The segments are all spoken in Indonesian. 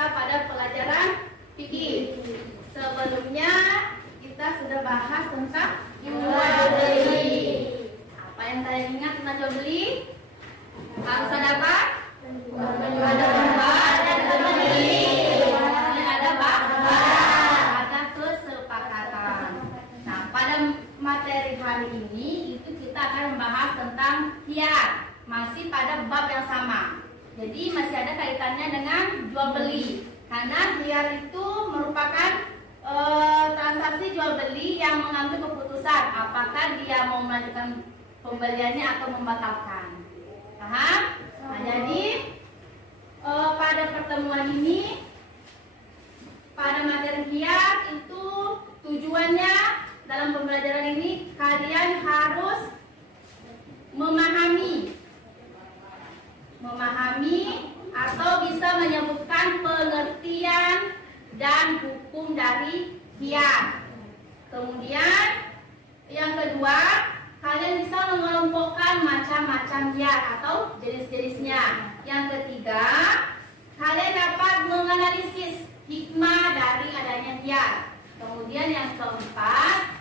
kita pada pelajaran fikih. Sebelumnya kita sudah bahas tentang jual beli. Apa yang kalian ingat tentang jual beli? Harus ada apa? Ada tempat dan pembeli. Ada barang, ada kesepakatan. Nah, pada materi hari ini itu kita akan membahas tentang khiyar, masih pada bab yang sama. Jadi masih ada kaitannya dengan jual beli. Karena khiyar itu merupakan transaksi jual beli yang mengambil keputusan apakah dia mau melanjutkan pembeliannya atau membatalkan. Paham? Nah, jadi pada pertemuan ini, pada materi khiyar itu tujuannya dalam pembelajaran ini kalian harus memahami atau bisa menyebutkan pengertian dan hukum dari khiyar. Kemudian yang kedua, kalian bisa mengelompokkan macam-macam khiyar atau jenis-jenisnya. Yang ketiga, kalian dapat menganalisis hikmah dari adanya khiyar. Kemudian yang keempat,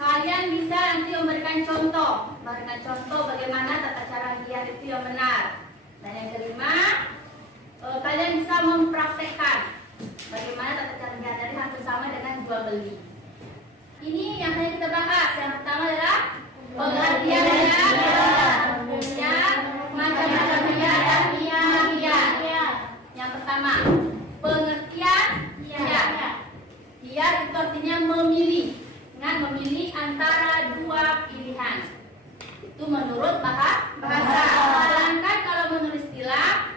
kalian bisa nanti memberikan contoh bagaimana tata cara khiyar itu yang benar. Dan yang kelima, kalian bisa mempraktekkan bagaimana tata cara khiyar dari hampir sama dengan jual beli. Ini yang akan kita bahas. Yang pertama adalah pengertian khiyar, kemudian macam-macam khiyar dan khiyar. Yang pertama, pengertian khiyar. Khiyar itu artinya memilih, dengan memilih antara dua pilihan. Itu menurut bahasa. Sedangkan kalau menurut istilah,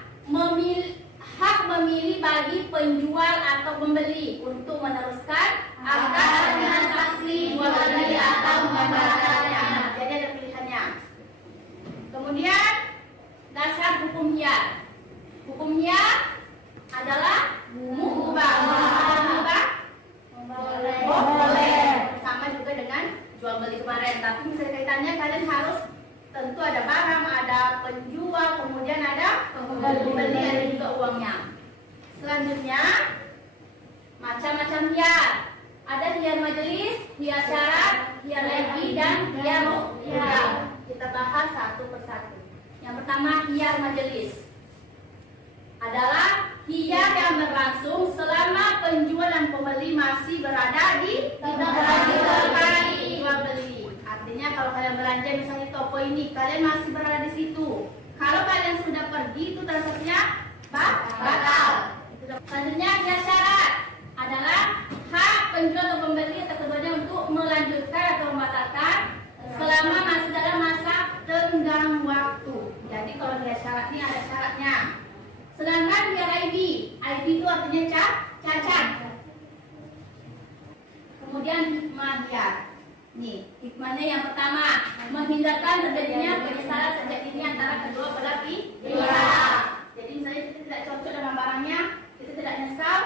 hak memilih bagi penjual atau pembeli untuk meneruskan akad transaksi jual beli atau membatalkannya. Jadi ada pilihannya. Kemudian dasar hukum khiyar. Hukum khiyar adalah mubah. Boleh. Sama juga dengan jual beli kemarin. Tapi misalnya kaitannya kalian harus tentu ada barang, ada penjual, kemudian ada pembeli, ada juga uangnya. Selanjutnya macam-macam khiyar. Ada khiyar majelis, khiyar syarat, khiyar lagi, dan khiyar mubah. Kita bahas satu persatu. Yang pertama, khiyar majelis adalah khiyar yang berlangsung selama penjual dan pembeli masih berada di tempat jual beli. Artinya kalau kalian belanja misalnya di toko ini, kalian masih berada di situ. Kalau kalian sudah pergi, itu transaksinya batal. Selanjutnya khiyar syarat adalah hak penjual atau pembeli atau keduanya untuk melanjutkan atau membatalkan selama masih dalam masa tenggang waktu. Jadi kalau khiyar syarat ini ada syaratnya. Sedangkan khiyar ID itu artinya cacat. Kemudian hikmah khiyar. Nih, hikmahnya yang pertama, menghindarkan terjadinya penyesalan sejak ini antara kedua belah pihak. Jadi misalnya kita tidak cocok dengan barangnya, kita tidak nyesal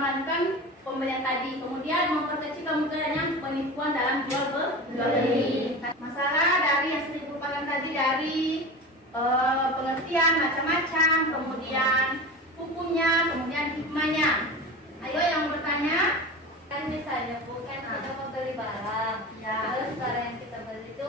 melakukan pembelian tadi. Kemudian memperkecil kemungkinan penipuan dalam jual beli. Masalah dari yang sudah dilupakan tadi dari pengertian macam-macam, kemudian hukumnya, kemudian hikmahnya. Ayo yang bertanya. Kan misalnya bukan kita membeli barang, terus barang yang kita beli itu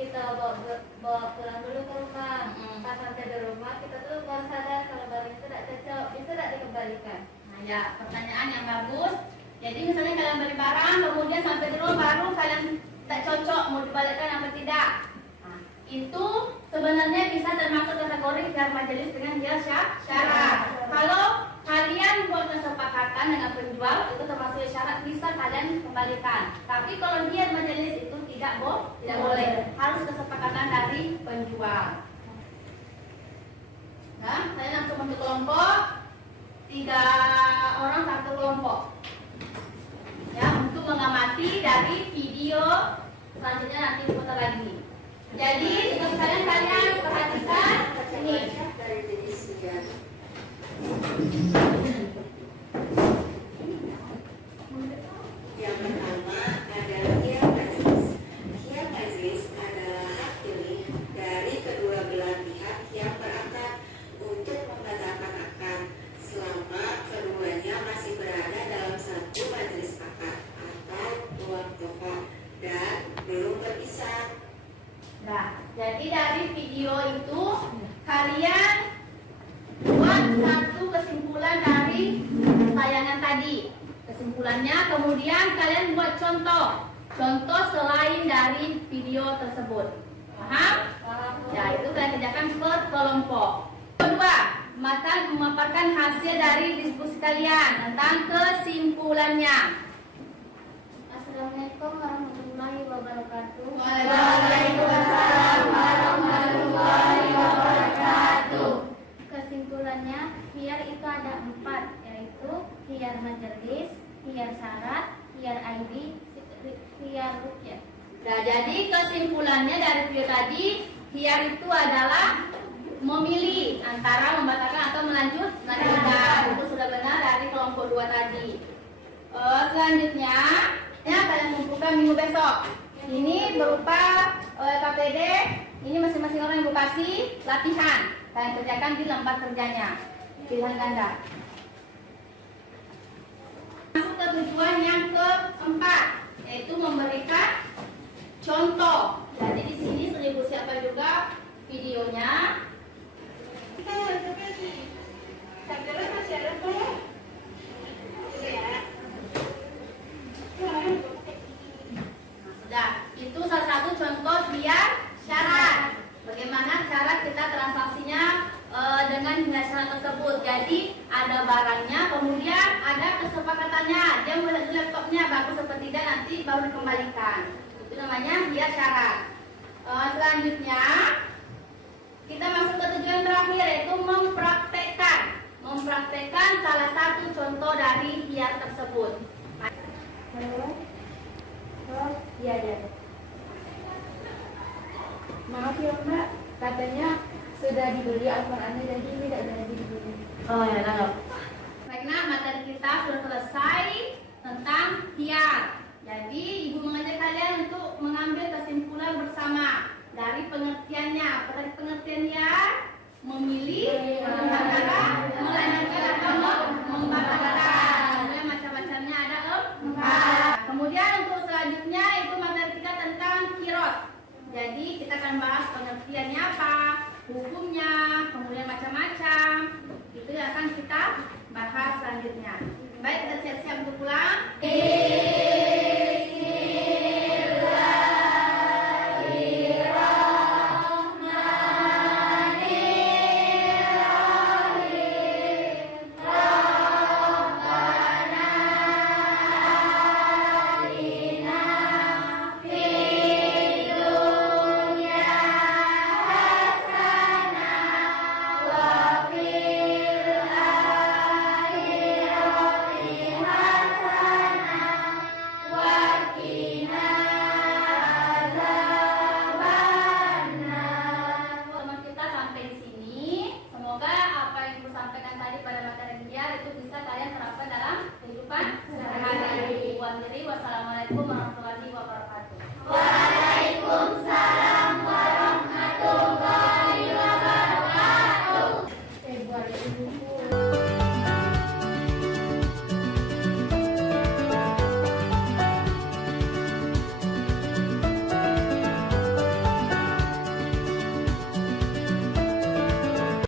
kita bawa pulang dulu ke rumah. Pas sampai di rumah kita tuh baru sadar kalau barang itu tidak cocok, bisa tidak dikembalikan. Nah ya, pertanyaan yang bagus. Jadi misalnya kalian beli barang, kemudian sampai di rumah baru kalian tidak cocok, mau dibalikkan apa tidak. Nah, itu sebenarnya bisa termasuk kategori khiyar majelis dengan khiyar syarat. Kalau kalian buat kesepakatan dengan penjual, itu termasuk syarat, bisa kalian kembalikan. Tapi kalau khiyar majelis itu tidak boleh, harus kesepakatan dari penjual. Nah, saya langsung untuk kelompok 3 orang satu kelompok. Ya, untuk mengamati dari video selanjutnya nanti putar lagi. Jadi, sekalian kalian perhatikan ini. Dari jenis khiyar. Yang pertama adalah khiyar majelis. Khiyar majelis adalah hak pilih dari kedua belah pihak yang berakad untuk membatalkan akad selama tadi. Kesimpulannya, kemudian kalian buat contoh selain dari video tersebut. Paham? Ya, itu kalian kerjakan per kelompok. Kedua, memaparkan hasil dari diskusi kalian tentang kesimpulannya. Assalamualaikum warahmatullahi wabarakatuh. Waalaikumsalam warahmatullahi wabarakatuh. Kesimpulannya, khiyar itu ada 4, yaitu khiyar majelis, khiyar syarat, khiyar ID, khiyar rukyat. Nah, jadi kesimpulannya dari video tadi, khiyar itu adalah memilih antara membatalkan atau melanjutkan. Itu sudah benar dari kelompok 2 tadi. Selanjutnya, ya, kalian mengumpulkan minggu besok. Ini berupa KPD. Ini masing-masing orang yang kasih latihan. Kalian kerjakan di lembar kerjanya. Pilihan ganda. Masuk ke tujuan yang keempat, yaitu memberikan contoh. Jadi di sini sudah ibu siapkan juga videonya. Sudah, itu salah satu contoh khiyar syarat. Bagaimana cara kita transaksinya dengan khiyar syarat tersebut. Jadi ada barangnya, kemudian ada kesepakatannya. Dia melihat laptopnya bagus seperti tidak, nanti baru dikembalikan. Itu namanya khiyar syarat. Selanjutnya kita masuk ke tujuan terakhir, yaitu mempraktekkan salah satu contoh dari khiyar tersebut. Iya, iya. Maaf ya Mbak, katanya sudah dibeli Al-Qurannya, jadi tidak jadi dibeli. Oh ya, lalu. Baiklah, materi kita sudah selesai tentang khiyar. Jadi ibu mengajak kalian untuk mengambil kesimpulan bersama dari pengertiannya. Apa tadi pengertiannya? Memilih antara melanjutkan atau membatalkan. Kemudian macam-macamnya ada 4. Kemudian untuk selanjutnya itu materi kita tentang kirot. Jadi kita akan bahas pengertiannya apa, hukumnya, kemudian macam-macam. Itu yang akan kita bahas selanjutnya. Baik, kita siap-siap untuk pulang.